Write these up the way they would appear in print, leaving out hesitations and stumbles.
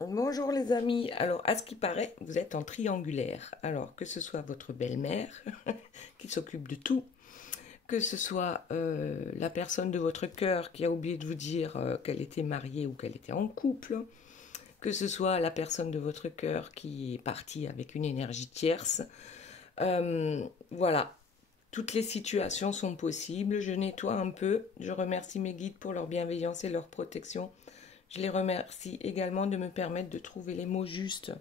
Bonjour les amis. Alors, à ce qui paraît, vous êtes en triangulaire. Alors, que ce soit votre belle-mère qui s'occupe de tout, que ce soit la personne de votre cœur qui a oublié de vous dire qu'elle était mariée ou qu'elle était en couple, que ce soit la personne de votre cœur qui est partie avec une énergie tierce. Voilà, toutes les situations sont possibles. Je nettoie un peu. Je remercie mes guides pour leur bienveillance et leur protection. Je les remercie également de me permettre de trouver les mots justes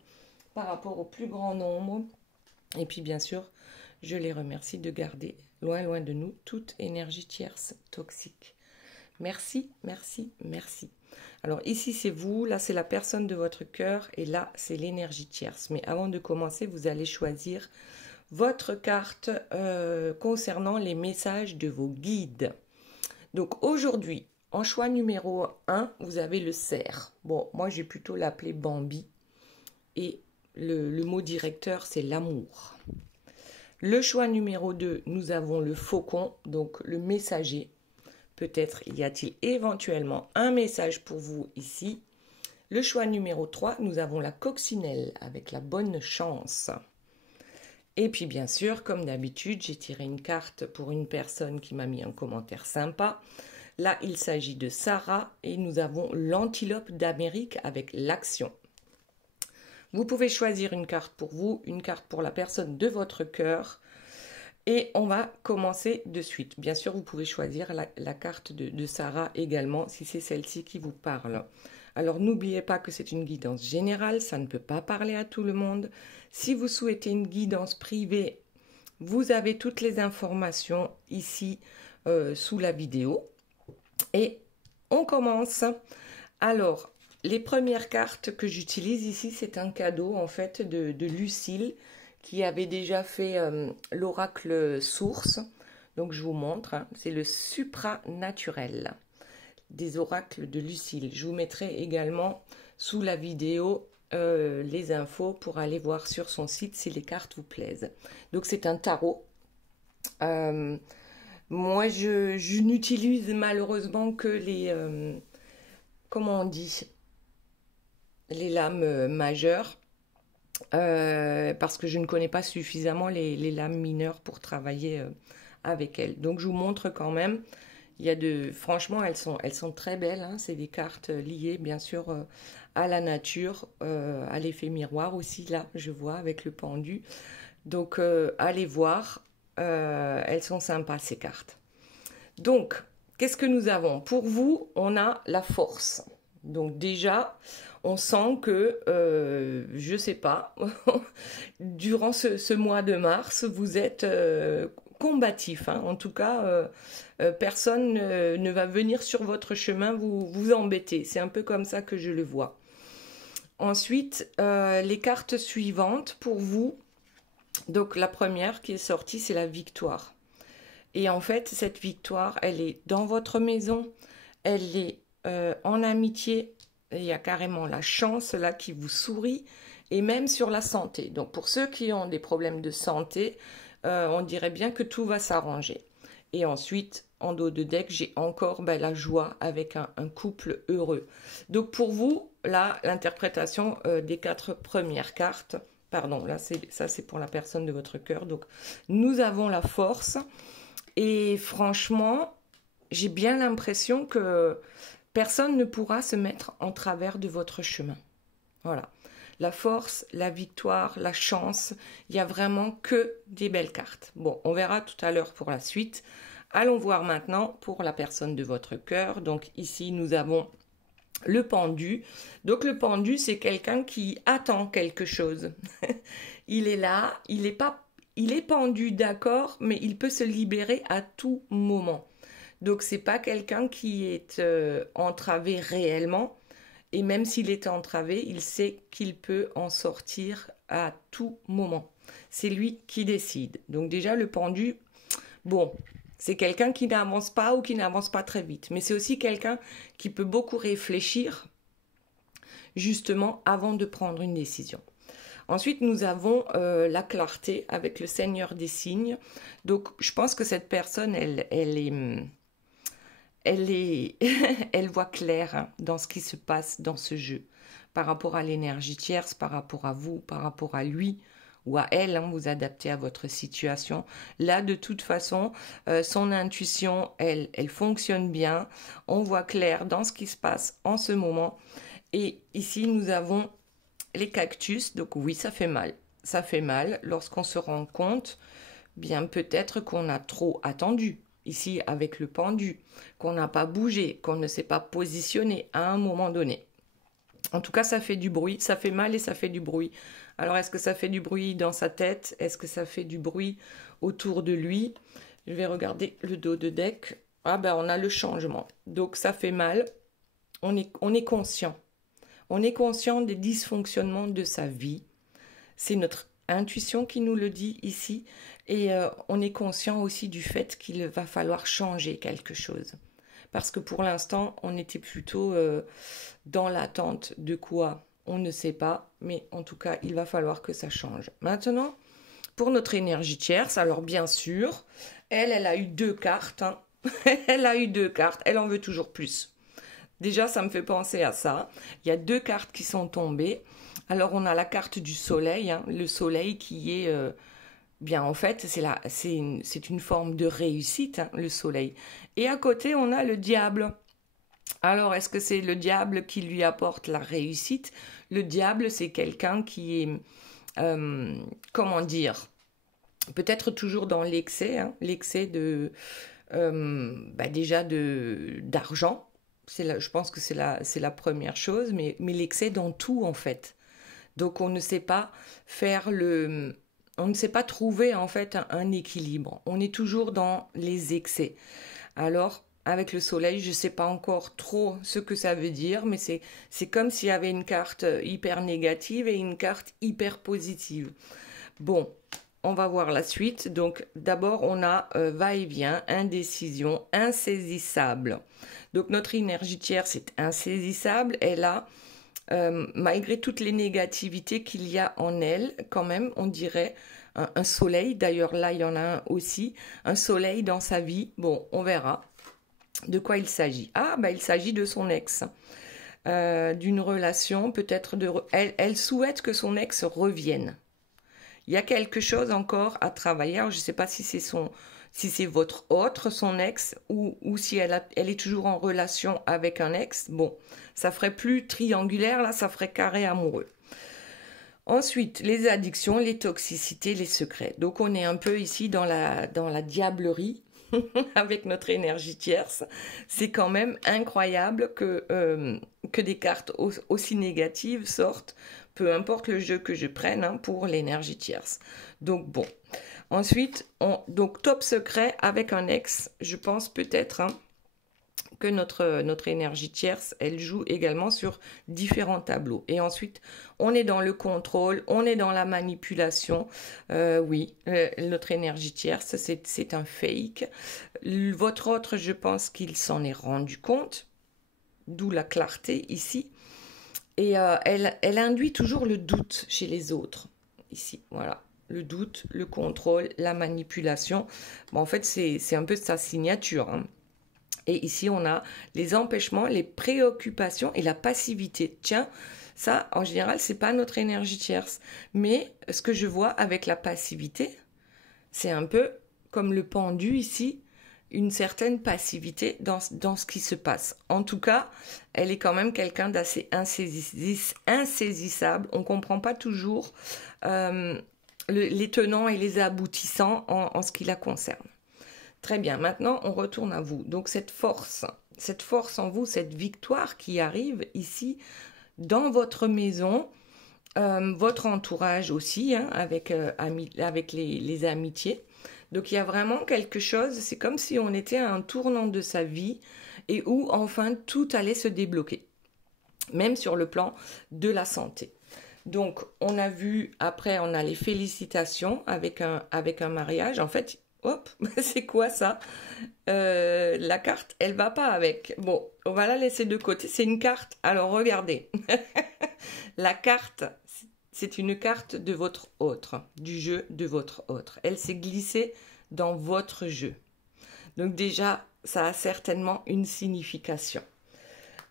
par rapport au plus grand nombre. Et puis bien sûr, je les remercie de garder loin, loin de nous toute énergie tierce toxique. Merci, merci, merci. Alors ici c'est vous, là c'est la personne de votre cœur et là c'est l'énergie tierce. Mais avant de commencer, vous allez choisir votre carte concernant les messages de vos guides. Donc aujourd'hui, en choix numéro 1, vous avez le cerf. Bon, moi j'ai plutôt l'appelé Bambi. Et le mot directeur, c'est l'amour. Le choix numéro 2, nous avons le faucon, donc le messager. Peut-être y a-t-il éventuellement un message pour vous ici. Le choix numéro 3, nous avons la coccinelle avec la bonne chance. Et puis bien sûr, comme d'habitude, j'ai tiré une carte pour une personne qui m'a mis un commentaire sympa. Là, il s'agit de Sarah et nous avons l'antilope d'Amérique avec l'action. Vous pouvez choisir une carte pour vous, une carte pour la personne de votre cœur. Et on va commencer de suite. Bien sûr, vous pouvez choisir la carte de Sarah également, si c'est celle-ci qui vous parle. Alors, n'oubliez pas que c'est une guidance générale, ça ne peut pas parler à tout le monde. Si vous souhaitez une guidance privée, vous avez toutes les informations ici sous la vidéo. Et on commence. Alors, les premières cartes que j'utilise ici, c'est un cadeau en fait de Lucille qui avait déjà fait l'oracle source. Donc je vous montre, hein, c'est le supranaturel des oracles de Lucille. Je vous mettrai également sous la vidéo les infos pour aller voir sur son site si les cartes vous plaisent. Donc c'est un tarot. Moi, je n'utilise malheureusement que les... comment on dit, les lames majeures, parce que je ne connais pas suffisamment les lames mineures pour travailler avec elles. Donc je vous montre quand même. Il y a franchement, elles sont très belles. Hein. C'est des cartes liées, bien sûr, à la nature, à l'effet miroir aussi. Là, je vois avec le pendu. Donc, allez voir. Elles sont sympas ces cartes. Donc, qu'est-ce que nous avons? Pour vous, on a la force. Donc déjà, on sent que, je ne sais pas, durant ce mois de mars, vous êtes combatif. Hein. En tout cas, personne ne va venir sur votre chemin vous embêter. C'est un peu comme ça que je le vois. Ensuite, les cartes suivantes pour vous. Donc la première qui est sortie, c'est la victoire. Et en fait, cette victoire, elle est dans votre maison, elle est en amitié, il y a carrément la chance là qui vous sourit, et même sur la santé. Donc pour ceux qui ont des problèmes de santé, on dirait bien que tout va s'arranger. Et ensuite, en dos de deck, j'ai encore la joie avec un couple heureux. Donc pour vous, là, l'interprétation des 4 premières cartes, pardon, là ça c'est pour la personne de votre cœur. Donc nous avons la force. Et franchement, j'ai bien l'impression que personne ne pourra se mettre en travers de votre chemin. Voilà. La force, la victoire, la chance, il n'y a vraiment que des belles cartes. Bon, on verra tout à l'heure pour la suite. Allons voir maintenant pour la personne de votre cœur. Donc ici, nous avons le pendu. Donc le pendu, c'est quelqu'un qui attend quelque chose. Il est là, il est pendu, d'accord, mais il peut se libérer à tout moment. Donc c'est pas quelqu'un qui est entravé réellement. Et même s'il est entravé, il sait qu'il peut en sortir à tout moment. C'est lui qui décide. Donc déjà, le pendu, bon, c'est quelqu'un qui n'avance pas ou qui n'avance pas très vite. Mais c'est aussi quelqu'un qui peut beaucoup réfléchir, justement, avant de prendre une décision. Ensuite, nous avons la clarté avec le Seigneur des signes. Donc, je pense que cette personne, elle voit clair hein, dans ce qui se passe dans ce jeu. par rapport à l'énergie tierce, par rapport à vous, par rapport à lui ou à elle, hein, vous adaptez à votre situation. Là, de toute façon, son intuition, elle fonctionne bien. On voit clair dans ce qui se passe en ce moment. Et ici, nous avons les cactus. Donc oui, ça fait mal. Ça fait mal lorsqu'on se rend compte, bien peut-être qu'on a trop attendu. Ici, avec le pendu, qu'on n'a pas bougé, qu'on ne s'est pas positionné à un moment donné. En tout cas, ça fait du bruit, ça fait mal et ça fait du bruit. Alors, est-ce que ça fait du bruit dans sa tête? Est-ce que ça fait du bruit autour de lui? Je vais regarder le dos de deck. Ah ben, on a le changement. Donc, ça fait mal. On est conscient. On est conscient des dysfonctionnements de sa vie. C'est notre intuition qui nous le dit ici. Et on est conscient aussi du fait qu'il va falloir changer quelque chose. Parce que pour l'instant, on était plutôt dans l'attente de quoi on ne sait pas, mais en tout cas, il va falloir que ça change. Maintenant, pour notre énergie tierce, alors bien sûr, elle a eu 2 cartes. Hein. Elle a eu 2 cartes, elle en veut toujours plus. Déjà, ça me fait penser à ça. Il y a 2 cartes qui sont tombées. Alors, on a la carte du soleil, hein, le soleil qui est... bien, en fait, c'est une forme de réussite, hein, le soleil. Et à côté, on a le diable. Alors, est-ce que c'est le diable qui lui apporte la réussite? Le diable, c'est quelqu'un qui est, comment dire, peut-être toujours dans l'excès, hein, l'excès de, déjà d'argent. Je pense que c'est la première chose, mais l'excès dans tout, en fait. Donc, on ne sait pas faire on ne sait pas trouver en fait un équilibre. On est toujours dans les excès. Alors, avec le soleil, je ne sais pas encore trop ce que ça veut dire, mais c'est comme s'il y avait une carte hyper négative et une carte hyper positive. Bon, on va voir la suite. Donc, d'abord, on a va-et-vient, indécision, insaisissable. Donc, notre énergie tierce est insaisissable. Elle a... malgré toutes les négativités qu'il y a en elle, quand même, on dirait un soleil. D'ailleurs, là, il y en a un aussi. Un soleil dans sa vie. Bon, on verra de quoi il s'agit. Ah, il s'agit de son ex. D'une relation, peut-être elle souhaite que son ex revienne. Il y a quelque chose encore à travailler. Alors, je ne sais pas si c'est votre autre, son ex, ou si elle est toujours en relation avec un ex. Bon, ça ferait plus triangulaire, là, ça ferait carré amoureux. Ensuite, les addictions, les toxicités, les secrets. Donc, on est un peu ici dans la diablerie avec notre énergie tierce. C'est quand même incroyable que des cartes aussi négatives sortent, peu importe le jeu que je prenne, hein, pour l'énergie tierce. Donc, bon. Ensuite, donc top secret avec un ex, je pense peut-être, hein, que notre énergie tierce, elle joue également sur différents tableaux. Et ensuite, on est dans le contrôle, on est dans la manipulation. Oui, notre énergie tierce, c'est un fake. Votre autre, je pense qu'il s'en est rendu compte, d'où la clarté ici. Et elle induit toujours le doute chez les autres, ici, voilà. Le doute, le contrôle, la manipulation. Bon, en fait, c'est un peu sa signature, hein. Et ici, on a les empêchements, les préoccupations et la passivité. Tiens, ça, en général, c'est pas notre énergie tierce. Mais ce que je vois avec la passivité, c'est un peu comme le pendu ici, une certaine passivité dans ce qui se passe. En tout cas, elle est quand même quelqu'un d'assez insaisissable. On ne comprend pas toujours les tenants et les aboutissants en ce qui la concerne. Très bien, maintenant on retourne à vous. Donc cette force en vous, cette victoire qui arrive ici dans votre maison, votre entourage aussi, hein, avec les amitiés. Donc il y a vraiment quelque chose, c'est comme si on était à un tournant de sa vie et où enfin tout allait se débloquer, même sur le plan de la santé. Donc on a vu, après on a les félicitations avec un mariage. En fait, hop, c'est quoi ça? La carte, elle va pas avec. Bon, on va la laisser de côté. C'est une carte. Alors, regardez. La carte, c'est une carte de votre autre, du jeu de votre autre. Elle s'est glissée dans votre jeu. Donc déjà, ça a certainement une signification.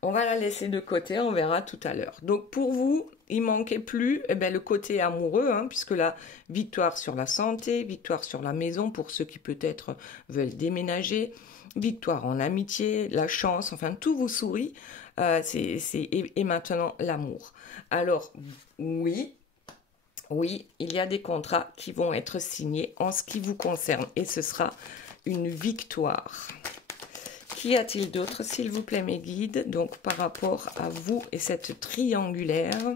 on va la laisser de côté, on verra tout à l'heure. Donc pour vous, il manquait plus le côté amoureux, hein, puisque la victoire sur la santé, victoire sur la maison pour ceux qui peut-être veulent déménager, victoire en amitié, la chance, enfin tout vous sourit, et maintenant l'amour. Alors oui, il y a des contrats qui vont être signés en ce qui vous concerne et ce sera une victoire. Qu'y a-t-il d'autre, s'il vous plaît, mes guides? Donc, par rapport à vous et cette triangulaire,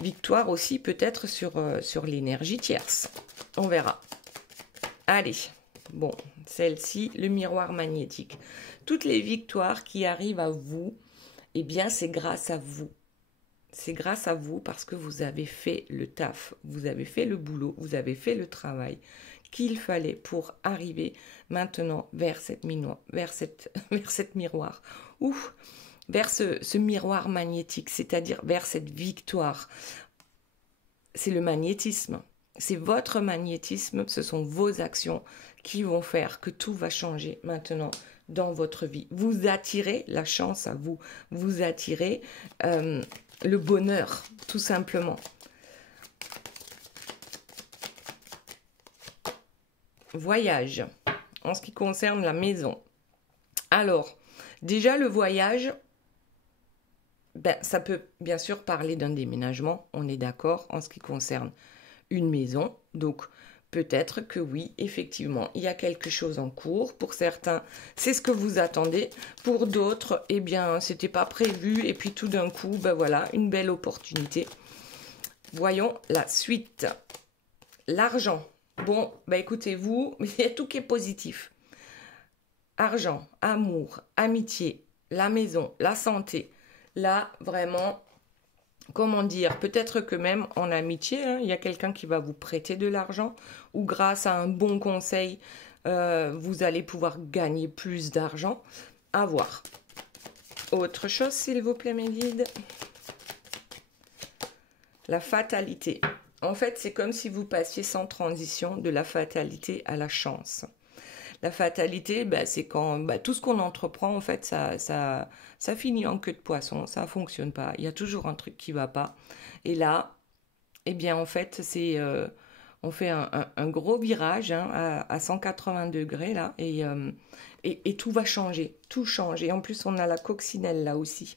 victoire aussi peut-être sur l'énergie tierce. On verra. Allez, bon, celle-ci, le miroir magnétique. Toutes les victoires qui arrivent à vous, eh bien, c'est grâce à vous. C'est grâce à vous parce que vous avez fait le taf, vous avez fait le boulot, vous avez fait le travail qu'il fallait pour arriver maintenant vers cette miroir, ou vers ce miroir magnétique, c'est-à-dire vers cette victoire. C'est le magnétisme, c'est votre magnétisme, ce sont vos actions qui vont faire que tout va changer maintenant dans votre vie. Vous attirez la chance à vous, vous attirez le bonheur, tout simplement. Voyage, en ce qui concerne la maison. Alors, déjà le voyage, ça peut bien sûr parler d'un déménagement, on est d'accord, en ce qui concerne une maison. Donc, peut-être que oui, effectivement, il y a quelque chose en cours. Pour certains, c'est ce que vous attendez. Pour d'autres, eh bien, c'était pas prévu. Et puis tout d'un coup, voilà, une belle opportunité. Voyons la suite. L'argent. Bon, écoutez-vous, il y a tout qui est positif. Argent, amour, amitié, la maison, la santé. Là, vraiment, comment dire, peut-être que même en amitié, hein, il y a quelqu'un qui va vous prêter de l'argent ou grâce à un bon conseil, vous allez pouvoir gagner plus d'argent. À voir. Autre chose, s'il vous plaît, mes guides. La fatalité. En fait, c'est comme si vous passiez sans transition de la fatalité à la chance. La fatalité, c'est quand tout ce qu'on entreprend, en fait, ça finit en queue de poisson, ça ne fonctionne pas. Il y a toujours un truc qui ne va pas. Et là, eh bien, en fait, on fait un gros virage hein, à 180 degrés, là, et tout va changer. Tout change. Et en plus, on a la coccinelle, là aussi,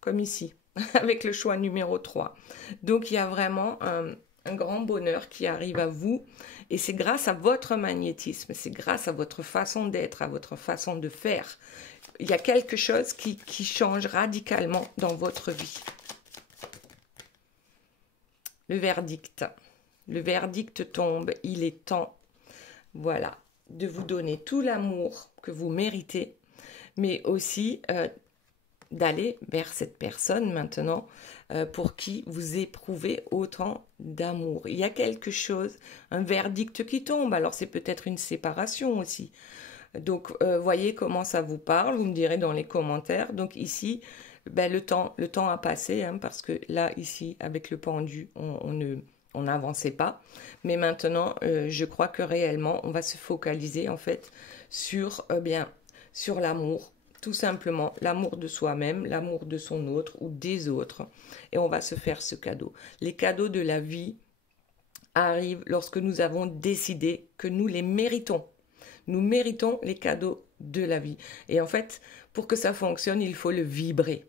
comme ici, avec le choix numéro 3. Donc, il y a vraiment un grand bonheur qui arrive à vous et c'est grâce à votre magnétisme, c'est grâce à votre façon d'être, à votre façon de faire. Il y a quelque chose qui change radicalement dans votre vie. Le verdict. Le verdict tombe, il est temps, voilà, de vous donner tout l'amour que vous méritez, mais aussi d'aller vers cette personne maintenant pour qui vous éprouvez autant d'amour. Il y a quelque chose, un verdict qui tombe. Alors c'est peut-être une séparation aussi. Donc voyez comment ça vous parle, vous me direz dans les commentaires. Donc ici, le temps a passé hein, parce que là, ici, avec le pendu, on n'avançait pas. Mais maintenant, je crois que réellement, on va se focaliser en fait sur l'amour. Tout simplement, l'amour de soi-même, l'amour de son autre ou des autres. Et on va se faire ce cadeau. Les cadeaux de la vie arrivent lorsque nous avons décidé que nous les méritons. Nous méritons les cadeaux de la vie. Et en fait, pour que ça fonctionne, il faut le vibrer.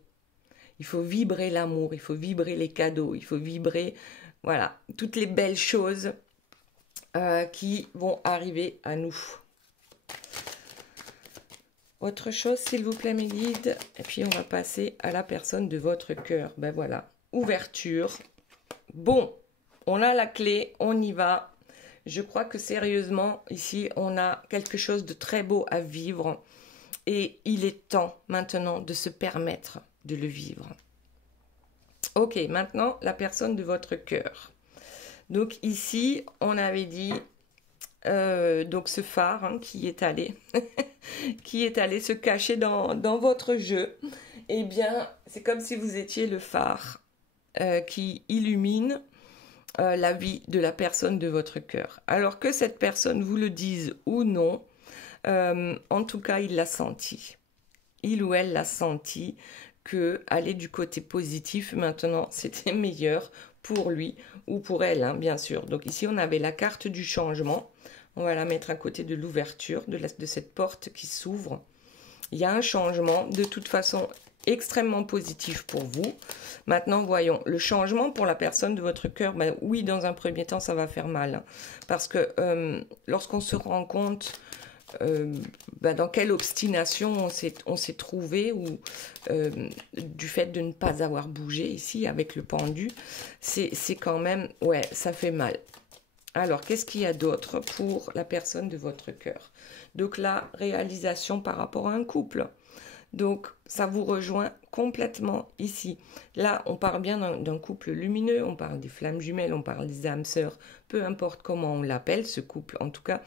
Il faut vibrer l'amour, il faut vibrer les cadeaux, il faut vibrer, voilà, toutes les belles choses qui vont arriver à nous. Autre chose, s'il vous plaît, mes guides. Et puis, on va passer à la personne de votre cœur. Voilà. Ouverture. Bon, on a la clé, on y va. Je crois que sérieusement, ici, on a quelque chose de très beau à vivre. Et il est temps, maintenant, de se permettre de le vivre. Ok, maintenant, la personne de votre cœur. Donc, ici, on avait dit... donc ce phare hein, qui est allé se cacher dans votre jeu, eh bien c'est comme si vous étiez le phare qui illumine la vie de la personne de votre cœur. Alors que cette personne vous le dise ou non, en tout cas il l'a senti. il ou elle l'a senti que aller du côté positif, maintenant, c'était meilleur pour lui ou pour elle, hein, bien sûr. Donc ici, on avait la carte du changement. On va la mettre à côté de l'ouverture, de cette porte qui s'ouvre. Il y a un changement, de toute façon, extrêmement positif pour vous. Maintenant, voyons, le changement pour la personne de votre cœur, ben oui, dans un premier temps, ça va faire mal. Hein, parce que lorsqu'on se rend compte dans quelle obstination on s'est trouvé, ou du fait de ne pas avoir bougé ici avec le pendu, c'est quand même, ouais, ça fait mal. Alors, qu'est-ce qu'il y a d'autre pour la personne de votre cœur? Donc, la réalisation par rapport à un couple. Donc, ça vous rejoint complètement ici. Là, on parle bien d'un couple lumineux, on parle des flammes jumelles, on parle des âmes sœurs, peu importe comment on l'appelle, ce couple. En tout cas,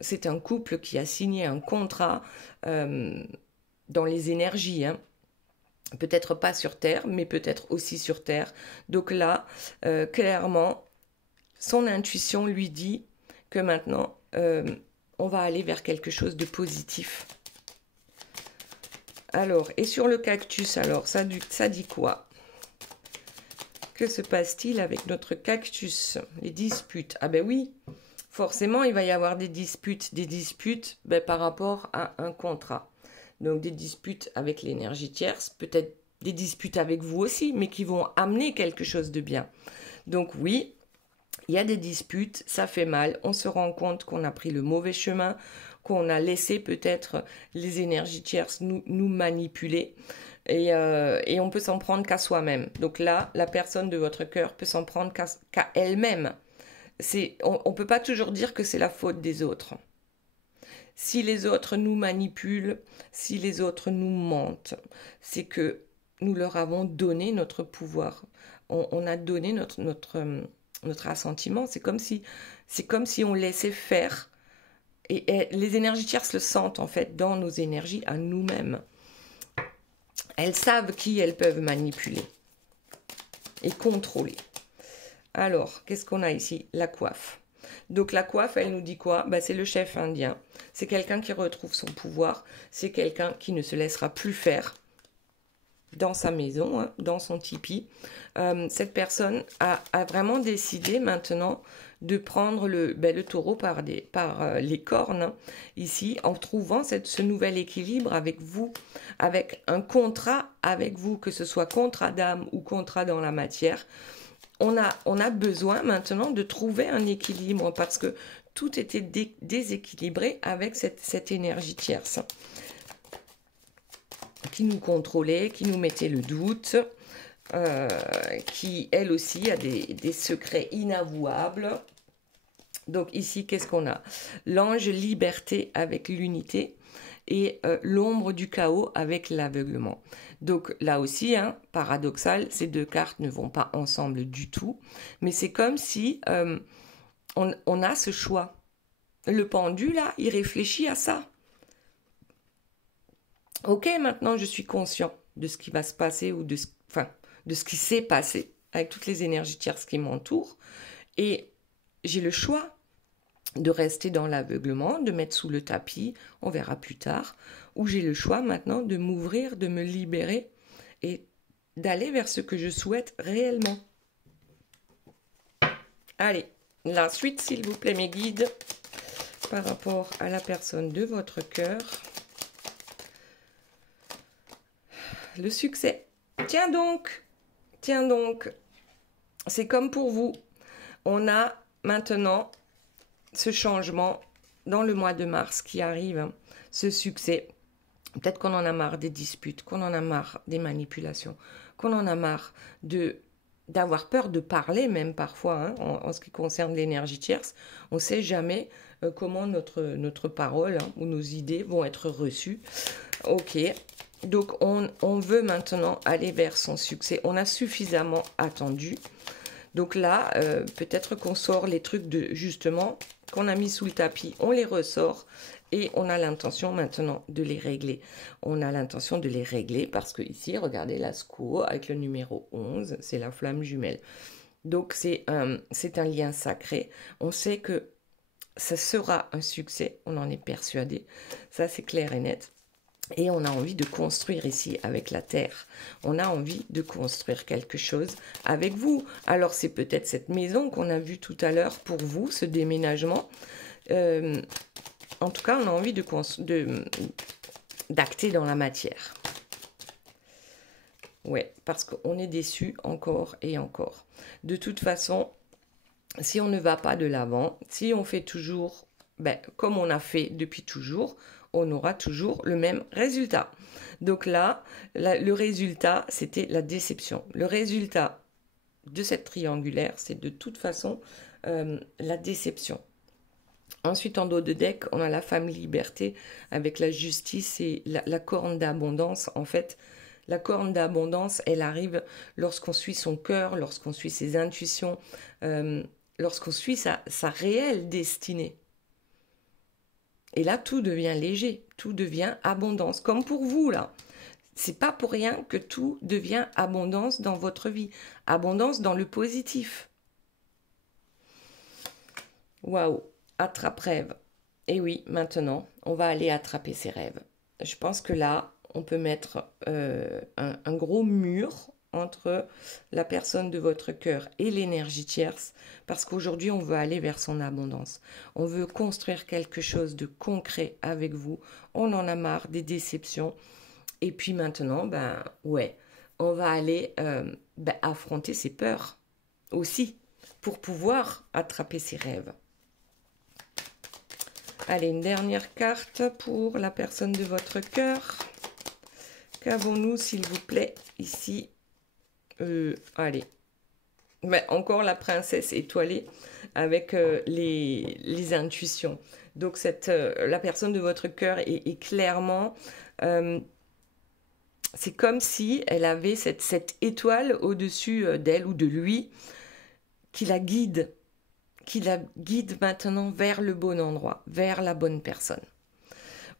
c'est un couple qui a signé un contrat dans les énergies, hein. Peut-être pas sur Terre, mais peut-être aussi sur Terre. Donc là, clairement, son intuition lui dit que maintenant, on va aller vers quelque chose de positif. Alors, et sur le cactus, alors, ça dit quoi? Que se passe-t-il avec notre cactus? Les disputes. Ah ben oui, forcément, il va y avoir des disputes par rapport à un contrat. Donc, des disputes avec l'énergie tierce, peut-être des disputes avec vous aussi, mais qui vont amener quelque chose de bien. Donc oui, il y a des disputes, ça fait mal, on se rend compte qu'on a pris le mauvais chemin, qu'on a laissé peut-être les énergies tierces nous manipuler, et on peut s'en prendre qu'à soi-même. Donc là, la personne de votre cœur peut s'en prendre qu'à elle-même. On ne peut pas toujours dire que c'est la faute des autres. Si les autres nous manipulent, si les autres nous mentent, c'est que nous leur avons donné notre pouvoir. On a donné notre assentiment. C'est comme si on laissait faire. Et les énergies tierces le sentent en fait dans nos énergies à nous-mêmes. Elles savent qui elles peuvent manipuler et contrôler. Alors, qu'est-ce qu'on a ici? La coiffe. Donc la coiffe, elle nous dit quoi? C'est le chef indien. C'est quelqu'un qui retrouve son pouvoir. C'est quelqu'un qui ne se laissera plus faire dans sa maison, hein, dans son tipi. Cette personne a vraiment décidé maintenant de prendre le taureau par les cornes, hein, ici, en trouvant ce nouvel équilibre avec vous, avec un contrat avec vous, que ce soit contrat d'âme ou contrat dans la matière. On a besoin maintenant de trouver un équilibre parce que tout était déséquilibré avec cette énergie tierce qui nous contrôlait, qui nous mettait le doute, qui elle aussi a des secrets inavouables. Donc ici, qu'est-ce qu'on a? L'ange liberté avec l'unité et l'ombre du chaos avec l'aveuglement. Donc là aussi, hein, paradoxal, ces deux cartes ne vont pas ensemble du tout, mais c'est comme si on a ce choix. Le pendu, là, il réfléchit à ça. Ok, maintenant je suis conscient de ce qui va se passer ou de ce qui s'est passé avec toutes les énergies tierces qui m'entourent, et j'ai le choix de rester dans l'aveuglement, de mettre sous le tapis, on verra plus tard, ou j'ai le choix maintenant de m'ouvrir, de me libérer et d'aller vers ce que je souhaite réellement. Allez, la suite s'il vous plaît mes guides, par rapport à la personne de votre cœur. Le succès. Tiens donc, c'est comme pour vous. On a maintenant ce changement dans le mois de mars qui arrive, hein, ce succès. Peut-être qu'on en a marre des disputes, qu'on en a marre des manipulations, qu'on en a marre d'avoir peur de parler même parfois, hein, en ce qui concerne l'énergie tierce. On ne sait jamais comment notre parole, hein, ou nos idées vont être reçues. Ok, donc on veut maintenant aller vers son succès. On a suffisamment attendu. Donc là, peut-être qu'on sort les trucs justement qu'on a mis sous le tapis, on les ressort et on a l'intention maintenant de les régler. On a l'intention de les régler parce que ici, regardez la Squaw avec le numéro 11, c'est la flamme jumelle. Donc c'est un lien sacré. On sait que ça sera un succès, on en est persuadé. Ça c'est clair et net. Et on a envie de construire ici avec la terre. On a envie de construire quelque chose avec vous. Alors c'est peut-être cette maison qu'on a vue tout à l'heure pour vous, ce déménagement. En tout cas, on a envie d'acter dans la matière. Ouais, parce qu'on est déçu encore et encore. De toute façon, si on ne va pas de l'avant, si on fait toujours comme on a fait depuis toujours, on aura toujours le même résultat. Donc là, le résultat, c'était la déception. Le résultat de cette triangulaire, c'est de toute façon la déception. Ensuite, en dos de deck, on a la femme liberté avec la justice et la corne d'abondance. En fait, la corne d'abondance, elle arrive lorsqu'on suit son cœur, lorsqu'on suit ses intuitions, lorsqu'on suit sa réelle destinée. Et là, tout devient léger, tout devient abondance, comme pour vous, là. C'est pas pour rien que tout devient abondance dans votre vie. Abondance dans le positif. Waouh, attrape-rêve. Et oui, maintenant, on va aller attraper ses rêves. Je pense que là, on peut mettre un gros mur entre la personne de votre cœur et l'énergie tierce, parce qu'aujourd'hui, on veut aller vers son abondance. On veut construire quelque chose de concret avec vous. On en a marre des déceptions. Et puis maintenant, on va aller affronter ses peurs aussi, pour pouvoir attraper ses rêves. Allez, une dernière carte pour la personne de votre cœur. Qu'avons-nous, s'il vous plaît, ici? Allez. Encore la princesse étoilée avec les intuitions. Donc, la personne de votre cœur est clairement... c'est comme si elle avait cette étoile au-dessus d'elle ou de lui qui la guide maintenant vers le bon endroit, vers la bonne personne.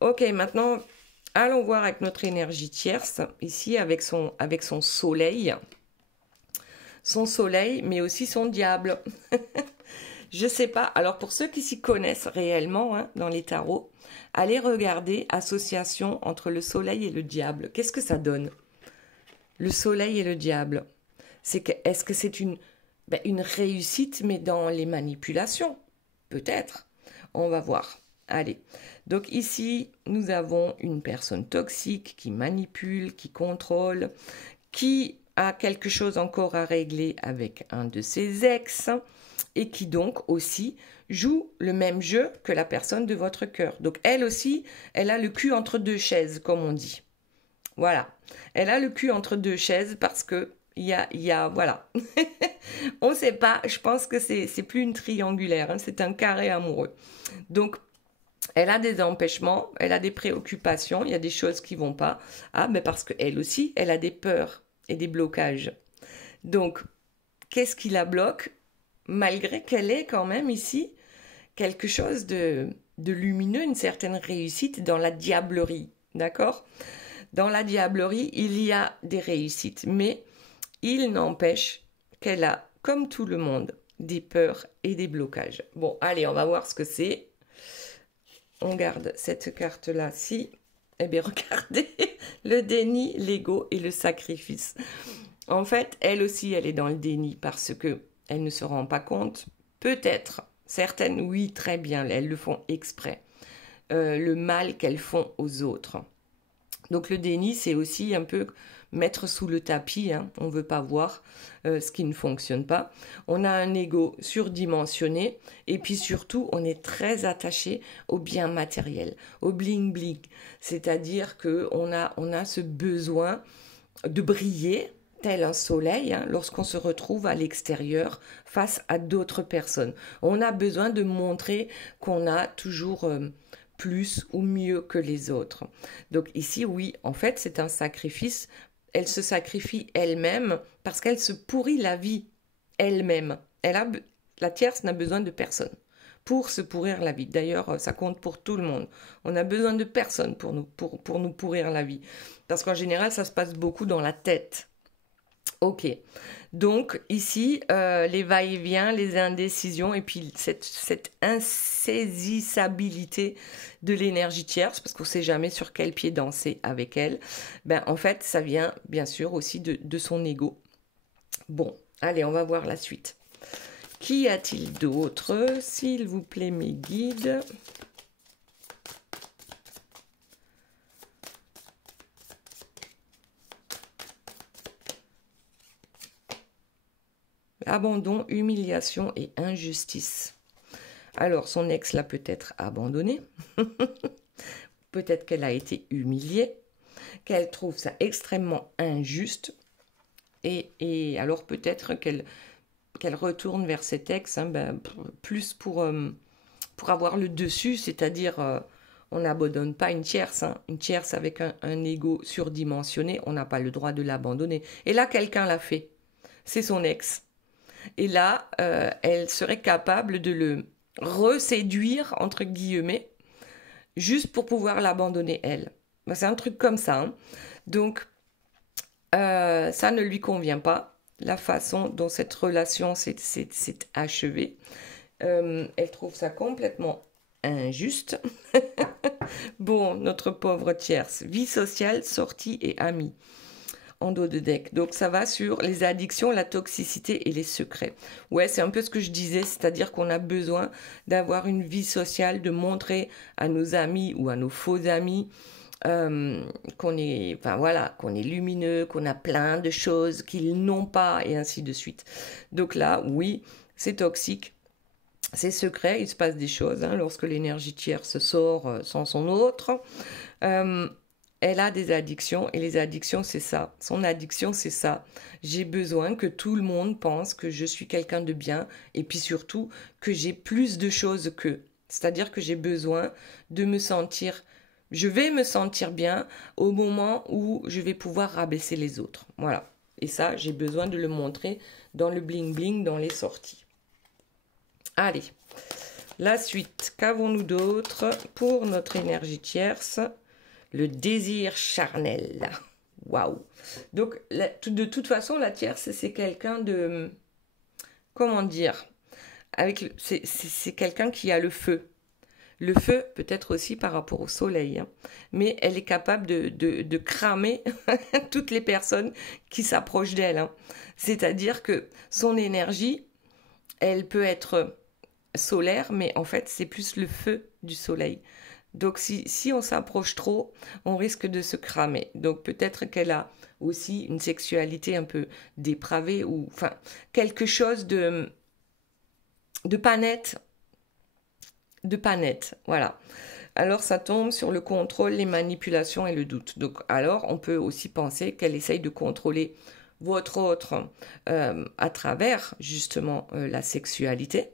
Ok, maintenant, allons voir avec notre énergie tierce, ici avec son soleil. Son soleil, mais aussi son diable. Je sais pas. Alors, pour ceux qui s'y connaissent réellement dans les tarots, allez regarder association entre le soleil et le diable. Qu'est-ce que ça donne? Le soleil et le diable. Est-ce que c'est une réussite, mais dans les manipulations? Peut-être. On va voir. Allez. Donc ici, nous avons une personne toxique qui manipule, qui contrôle, qui a quelque chose encore à régler avec un de ses ex et qui donc aussi joue le même jeu que la personne de votre cœur. Donc elle aussi, elle a le cul entre deux chaises, comme on dit. Voilà. Elle a le cul entre deux chaises parce que il y a voilà. On ne sait pas, je pense que c'est plus une triangulaire, c'est un carré amoureux. Donc, elle a des empêchements, elle a des préoccupations, il y a des choses qui vont pas. Ah, mais parce qu'elle aussi, elle a des peurs et des blocages. Donc, qu'est-ce qui la bloque? Malgré qu'elle ait quand même ici quelque chose de lumineux, une certaine réussite dans la diablerie, d'accord? Dans la diablerie, il y a des réussites, mais il n'empêche qu'elle a, comme tout le monde, des peurs et des blocages. Bon, allez, on va voir ce que c'est. On garde cette carte-là-ci. Eh bien, regardez, le déni, l'ego et le sacrifice. En fait, elle aussi, elle est dans le déni parce que elle ne se rend pas compte. Peut-être, certaines, oui, très bien, elles le font exprès. Le mal qu'elles font aux autres. Donc le déni, c'est aussi un peu mettre sous le tapis, on ne veut pas voir ce qui ne fonctionne pas. On a un ego surdimensionné et puis surtout, on est très attaché au bien matériel, au bling-bling. C'est-à-dire qu'on a ce besoin de briller tel un soleil lorsqu'on se retrouve à l'extérieur face à d'autres personnes. On a besoin de montrer qu'on a toujours... plus ou mieux que les autres. Donc ici, oui, en fait, c'est un sacrifice. Elle se sacrifie elle-même parce qu'elle se pourrit la vie elle-même. La tierce n'a besoin de personne pour se pourrir la vie. D'ailleurs, ça compte pour tout le monde. On a besoin de personne pour nous pourrir la vie. Parce qu'en général, ça se passe beaucoup dans la tête. Ok. Donc ici, les va-et-vient, les indécisions et puis cette insaisissabilité de l'énergie tierce, parce qu'on ne sait jamais sur quel pied danser avec elle, ben, en fait, ça vient bien sûr aussi de son ego. Bon, allez, on va voir la suite. Qui a-t-il d'autre? S'il vous plaît, mes guides. Abandon, humiliation et injustice. Alors, son ex l'a peut-être abandonnée. Peut-être qu'elle a été humiliée, qu'elle trouve ça extrêmement injuste. Et alors peut-être qu'elle retourne vers cet ex, hein, ben, plus pour avoir le dessus, c'est-à-dire on n'abandonne pas une tierce. Hein. Une tierce avec un ego surdimensionné, on n'a pas le droit de l'abandonner. Et là, quelqu'un l'a fait. C'est son ex. Et là, elle serait capable de le reséduire, entre guillemets, juste pour pouvoir l'abandonner, elle. Ben, c'est un truc comme ça. Hein. Donc, ça ne lui convient pas, la façon dont cette relation s'est achevée. Elle trouve ça complètement injuste. Bon, notre pauvre tierce, vie sociale, sortie et amis. En dos de deck. Donc ça va sur les addictions, la toxicité et les secrets. Ouais, c'est un peu ce que je disais, c'est-à-dire qu'on a besoin d'avoir une vie sociale, de montrer à nos amis ou à nos faux amis qu'on est, enfin voilà, qu'on est lumineux, qu'on a plein de choses qu'ils n'ont pas et ainsi de suite. Donc là, oui, c'est toxique. C'est secret, il se passe des choses hein, lorsque l'énergie tierce sort sans son autre. Elle a des addictions et les addictions, c'est ça. Son addiction, c'est ça. J'ai besoin que tout le monde pense que je suis quelqu'un de bien et puis surtout que j'ai plus de choses qu'eux. C'est-à-dire que j'ai besoin de me sentir, je vais me sentir bien au moment où je vais pouvoir rabaisser les autres. Voilà. Et ça, j'ai besoin de le montrer dans le bling-bling, dans les sorties. Allez, la suite. Qu'avons-nous d'autre pour notre énergie tierce ? Le désir charnel. Waouh. Donc, de toute façon, la tierce, c'est quelqu'un de... Comment dire c'est quelqu'un qui a le feu. Le feu, peut-être aussi par rapport au soleil. Hein. Mais elle est capable de cramer toutes les personnes qui s'approchent d'elle. Hein. C'est-à-dire que son énergie, elle peut être solaire, mais en fait, c'est plus le feu du soleil. Donc, si on s'approche trop, on risque de se cramer. Donc, peut-être qu'elle a aussi une sexualité un peu dépravée ou, enfin, quelque chose de pas net. De pas net, voilà. Alors, ça tombe sur le contrôle, les manipulations et le doute. Donc, alors, on peut aussi penser qu'elle essaye de contrôler votre autre à travers, justement, la sexualité.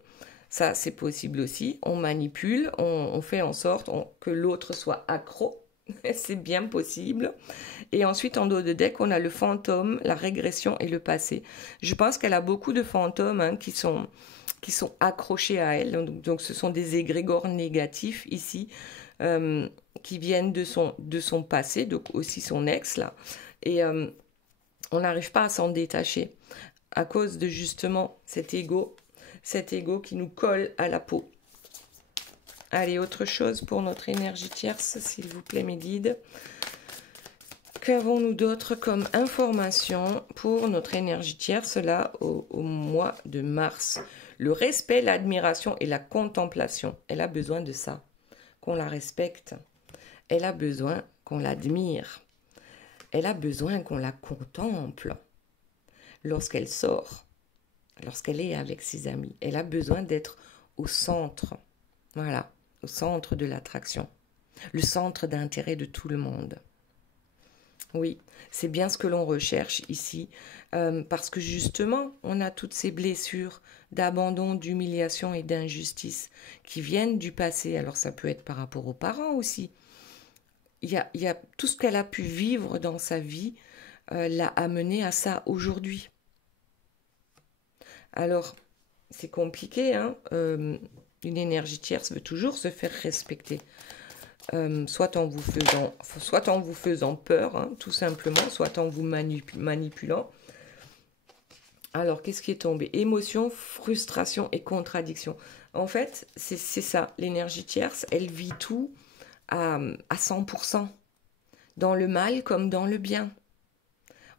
Ça, c'est possible aussi. On manipule, on fait en sorte que l'autre soit accro. C'est bien possible. Et ensuite, en dos de deck, on a le fantôme, la régression et le passé. Je pense qu'elle a beaucoup de fantômes hein, qui sont accrochés à elle. Donc, ce sont des égrégores négatifs ici qui viennent de son passé, donc aussi son ex là. Et on n'arrive pas à s'en détacher à cause de justement cet ego qui nous colle à la peau. Allez, autre chose pour notre énergie tierce, s'il vous plaît, mes guides. Qu'avons-nous d'autre comme information pour notre énergie tierce, là, au mois de mars? Le respect, l'admiration et la contemplation. Elle a besoin de ça, qu'on la respecte. Elle a besoin qu'on l'admire. Elle a besoin qu'on la contemple lorsqu'elle sort. Lorsqu'elle est avec ses amis, elle a besoin d'être au centre, voilà, au centre de l'attraction, le centre d'intérêt de tout le monde. Oui, c'est bien ce que l'on recherche ici, parce que justement, on a toutes ces blessures d'abandon, d'humiliation et d'injustice qui viennent du passé. Alors ça peut être par rapport aux parents aussi. Il y a tout ce qu'elle a pu vivre dans sa vie l'a amené à ça aujourd'hui. Alors, c'est compliqué, hein. Une énergie tierce veut toujours se faire respecter. Soit en vous faisant peur, hein, tout simplement, soit en vous manipulant. Alors, qu'est-ce qui est tombé? Émotion, frustration et contradiction. En fait, c'est ça. L'énergie tierce, elle vit tout à 100%. Dans le mal comme dans le bien.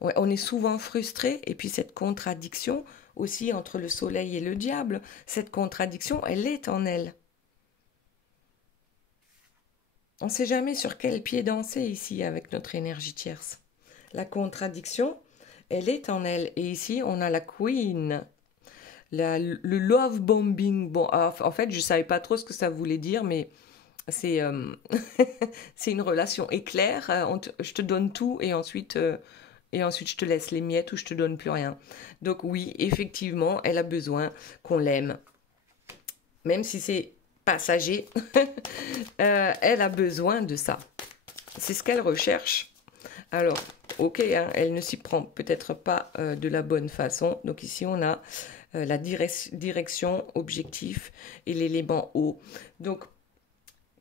Ouais, on est souvent frustré. Et puis cette contradiction aussi entre le soleil et le diable, cette contradiction, elle est en elle. On ne sait jamais sur quel pied danser ici avec notre énergie tierce. La contradiction, elle est en elle. Et ici, on a la Queen. Le love bombing. Bon, en fait, je ne savais pas trop ce que ça voulait dire, mais c'est c'est une relation éclair. Je te donne tout et ensuite je te laisse les miettes ou je te donne plus rien. Donc oui, effectivement, elle a besoin qu'on l'aime. Même si c'est passager, elle a besoin de ça. C'est ce qu'elle recherche. Alors, ok, hein, elle ne s'y prend peut-être pas de la bonne façon. Donc ici, on a la direction, objectif et l'élément haut. Donc,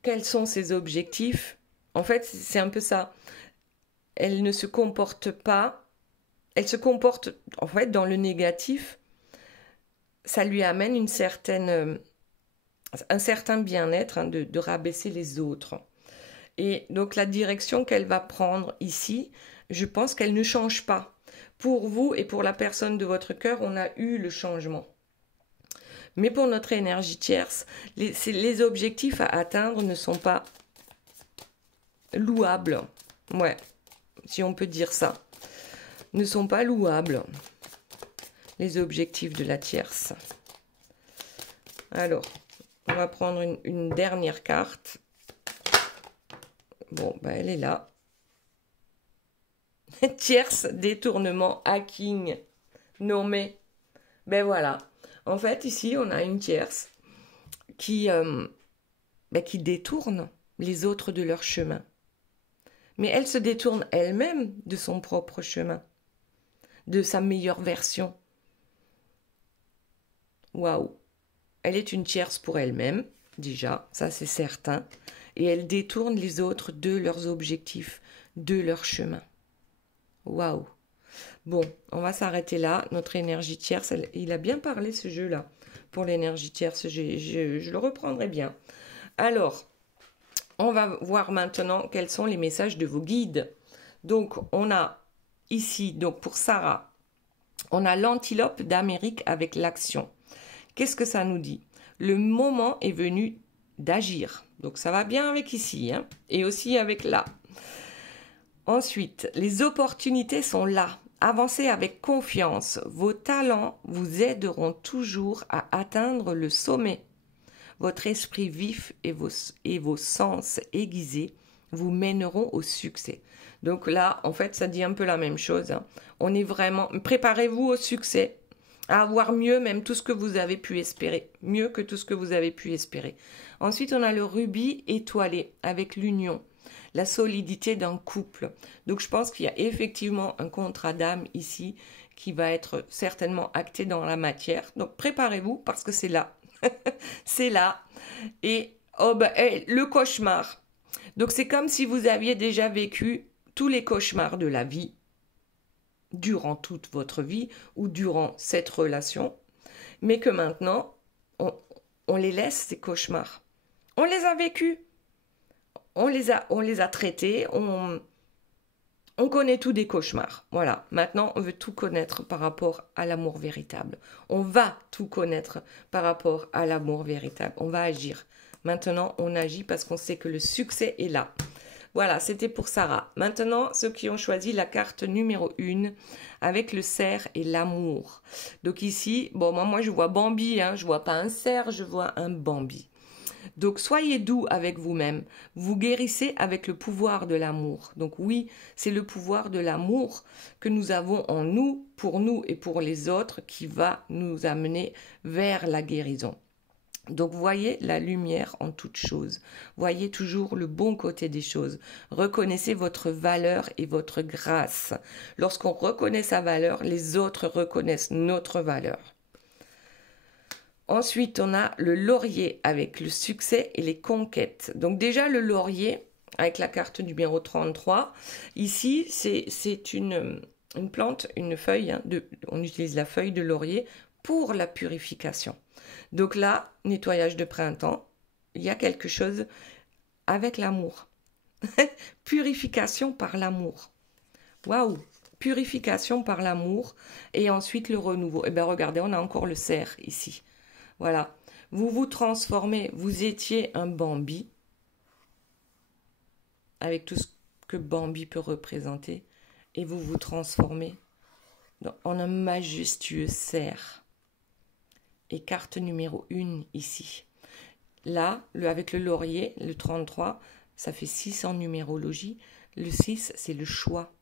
quels sont ses objectifs? En fait, c'est un peu ça. Elle ne se comporte pas, elle se comporte en fait dans le négatif. Ça lui amène un certain bien-être, hein, de rabaisser les autres. Et donc la direction qu'elle va prendre ici, je pense qu'elle ne change pas. Pour vous et pour la personne de votre cœur, on a eu le changement. Mais pour notre énergie tierce, les objectifs à atteindre ne sont pas louables. Ouais, si on peut dire ça. Ne sont pas louables. Les objectifs de la tierce. Alors, on va prendre une dernière carte. Bon, ben elle est là. Tierce, détournement, hacking. Nommé. Ben voilà. En fait, ici, on a une tierce qui détourne les autres de leur chemin. Mais elle se détourne elle-même de son propre chemin, de sa meilleure version. Waouh! Elle est une tierce pour elle-même, déjà, ça c'est certain, et elle détourne les autres de leurs objectifs, de leur chemin. Waouh! Bon, on va s'arrêter là. Notre énergie tierce, il a bien parlé ce jeu-là. Pour l'énergie tierce, je le reprendrai bien. Alors, on va voir maintenant quels sont les messages de vos guides. Donc, on a ici, donc pour Sarah, on a l'antilope d'Amérique avec l'action. Qu'est-ce que ça nous dit? Le moment est venu d'agir. Donc, ça va bien avec ici, hein, et aussi avec là. Ensuite, les opportunités sont là. Avancez avec confiance. Vos talents vous aideront toujours à atteindre le sommet. Votre esprit vif et vos sens aiguisés vous mèneront au succès. Donc là, en fait, ça dit un peu la même chose. Hein. On est vraiment... Préparez-vous au succès, à avoir mieux même tout ce que vous avez pu espérer. Mieux que tout ce que vous avez pu espérer. Ensuite, on a le rubis étoilé avec l'union. La solidité d'un couple. Donc je pense qu'il y a effectivement un contrat d'âme ici qui va être certainement acté dans la matière. Donc préparez-vous parce que c'est là. C'est là. Et le cauchemar. Donc c'est comme si vous aviez déjà vécu tous les cauchemars de la vie durant toute votre vie ou durant cette relation, mais que maintenant on les laisse, ces cauchemars. On les a vécus. On les a traités, on connaît tout des cauchemars. Voilà, maintenant on veut tout connaître par rapport à l'amour véritable. On va tout connaître par rapport à l'amour véritable. On va agir. Maintenant, on agit parce qu'on sait que le succès est là. Voilà, c'était pour Sarah. Maintenant, ceux qui ont choisi la carte numéro 1 avec le cerf et l'amour. Donc ici, bon, moi je vois Bambi, hein, je vois pas un cerf, je vois un Bambi. Donc, soyez doux avec vous-même. Vous guérissez avec le pouvoir de l'amour. Donc oui, c'est le pouvoir de l'amour que nous avons en nous, pour nous et pour les autres, qui va nous amener vers la guérison. Donc, voyez la lumière en toute chose. Voyez toujours le bon côté des choses. Reconnaissez votre valeur et votre grâce. Lorsqu'on reconnaît sa valeur, les autres reconnaissent notre valeur. Ensuite, on a le laurier avec le succès et les conquêtes. Donc déjà, le laurier, avec la carte numéro 33, ici, c'est une plante, une feuille, hein, on utilise la feuille de laurier pour la purification. Donc là, nettoyage de printemps, il y a quelque chose avec l'amour. Purification par l'amour. Waouh! Purification par l'amour. Et ensuite le renouveau. Et bien regardez, on a encore le cerf ici. Voilà. Vous vous transformez. Vous étiez un Bambi. Avec tout ce que Bambi peut représenter. Et vous vous transformez en un majestueux cerf. Et carte numéro 1 ici. Là, avec le laurier, le 33, ça fait 6 en numérologie. Le 6, c'est le choix.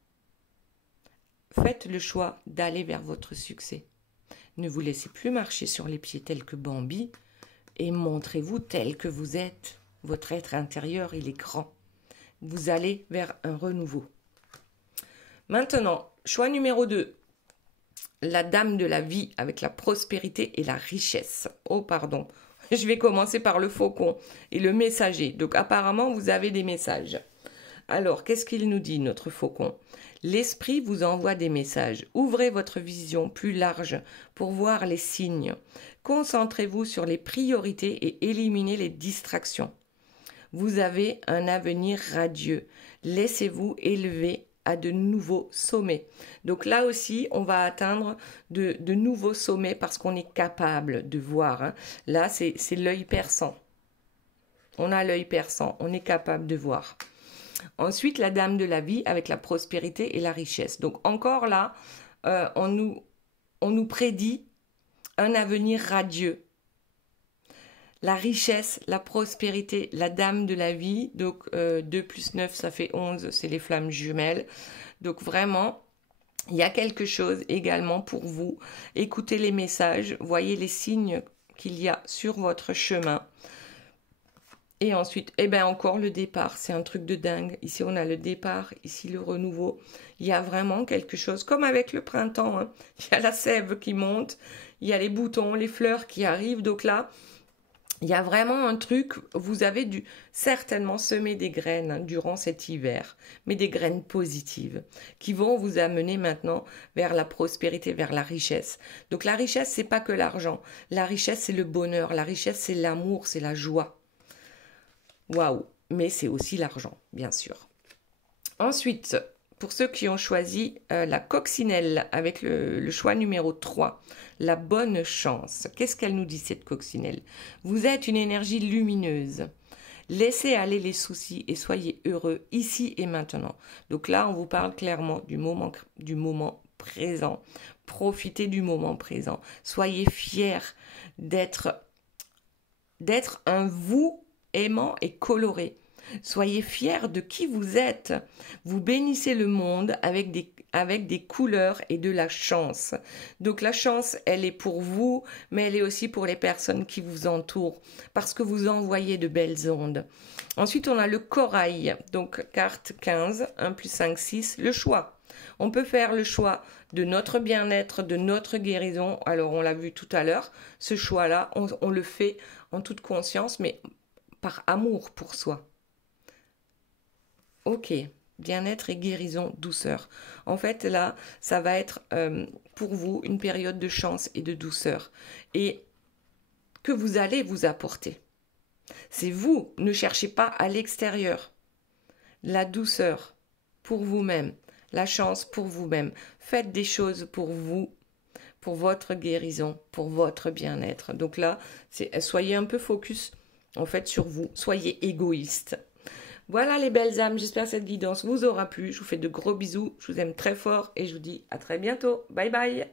Faites le choix d'aller vers votre succès. Ne vous laissez plus marcher sur les pieds tels que Bambi et montrez-vous tel que vous êtes. Votre être intérieur, il est grand. Vous allez vers un renouveau. Maintenant, choix numéro 2. La dame de la vie avec la prospérité et la richesse. Oh, pardon. Je vais commencer par le faucon et le messager. Donc, apparemment, vous avez des messages. Alors, qu'est-ce qu'il nous dit, notre faucon? L'esprit vous envoie des messages. Ouvrez votre vision plus large pour voir les signes. Concentrez-vous sur les priorités et éliminez les distractions. Vous avez un avenir radieux. Laissez-vous élever à de nouveaux sommets. Donc là aussi, on va atteindre de nouveaux sommets parce qu'on est capable de voir. Hein. Là, c'est l'œil perçant. On a l'œil perçant, on est capable de voir. Ensuite, la dame de la vie avec la prospérité et la richesse. Donc encore là, on nous prédit un avenir radieux. La richesse, la prospérité, la dame de la vie. Donc 2 plus 9, ça fait 11, c'est les flammes jumelles. Donc vraiment, il y a quelque chose également pour vous. Écoutez les messages, voyez les signes qu'il y a sur votre chemin. Et ensuite, eh bien encore le départ, c'est un truc de dingue. Ici, on a le départ, ici le renouveau. Il y a vraiment quelque chose, comme avec le printemps. Hein. Il y a la sève qui monte, il y a les boutons, les fleurs qui arrivent. Donc là, il y a vraiment un truc, vous avez dû certainement semer des graines hein, durant cet hiver, mais des graines positives qui vont vous amener maintenant vers la prospérité, vers la richesse. Donc la richesse, c'est pas que l'argent. La richesse, c'est le bonheur. La richesse, c'est l'amour, c'est la joie. Waouh, mais c'est aussi l'argent, bien sûr. Ensuite, pour ceux qui ont choisi la coccinelle avec le choix numéro 3, la bonne chance. Qu'est-ce qu'elle nous dit, cette coccinelle? Vous êtes une énergie lumineuse. Laissez aller les soucis et soyez heureux ici et maintenant. Donc là, on vous parle clairement du moment présent. Profitez du moment présent. Soyez fiers d'être un vous aimant et coloré. Soyez fiers de qui vous êtes. Vous bénissez le monde avec des couleurs et de la chance. Donc la chance, elle est pour vous, mais elle est aussi pour les personnes qui vous entourent, parce que vous envoyez de belles ondes. Ensuite, on a le corail. Donc carte 15, 1 plus 5, 6, le choix. On peut faire le choix de notre bien-être, de notre guérison. Alors, on l'a vu tout à l'heure, ce choix-là, on le fait en toute conscience, mais par amour pour soi. Ok, bien-être et guérison, douceur. En fait, là, ça va être pour vous une période de chance et de douceur. Et que vous allez vous apporter. C'est vous, ne cherchez pas à l'extérieur. La douceur pour vous-même, la chance pour vous-même. Faites des choses pour vous, pour votre guérison, pour votre bien-être. Donc là, soyez un peu focus en fait sur vous, soyez égoïste. Voilà les belles âmes, j'espère que cette guidance vous aura plu. Je vous fais de gros bisous, je vous aime très fort et je vous dis à très bientôt. Bye bye.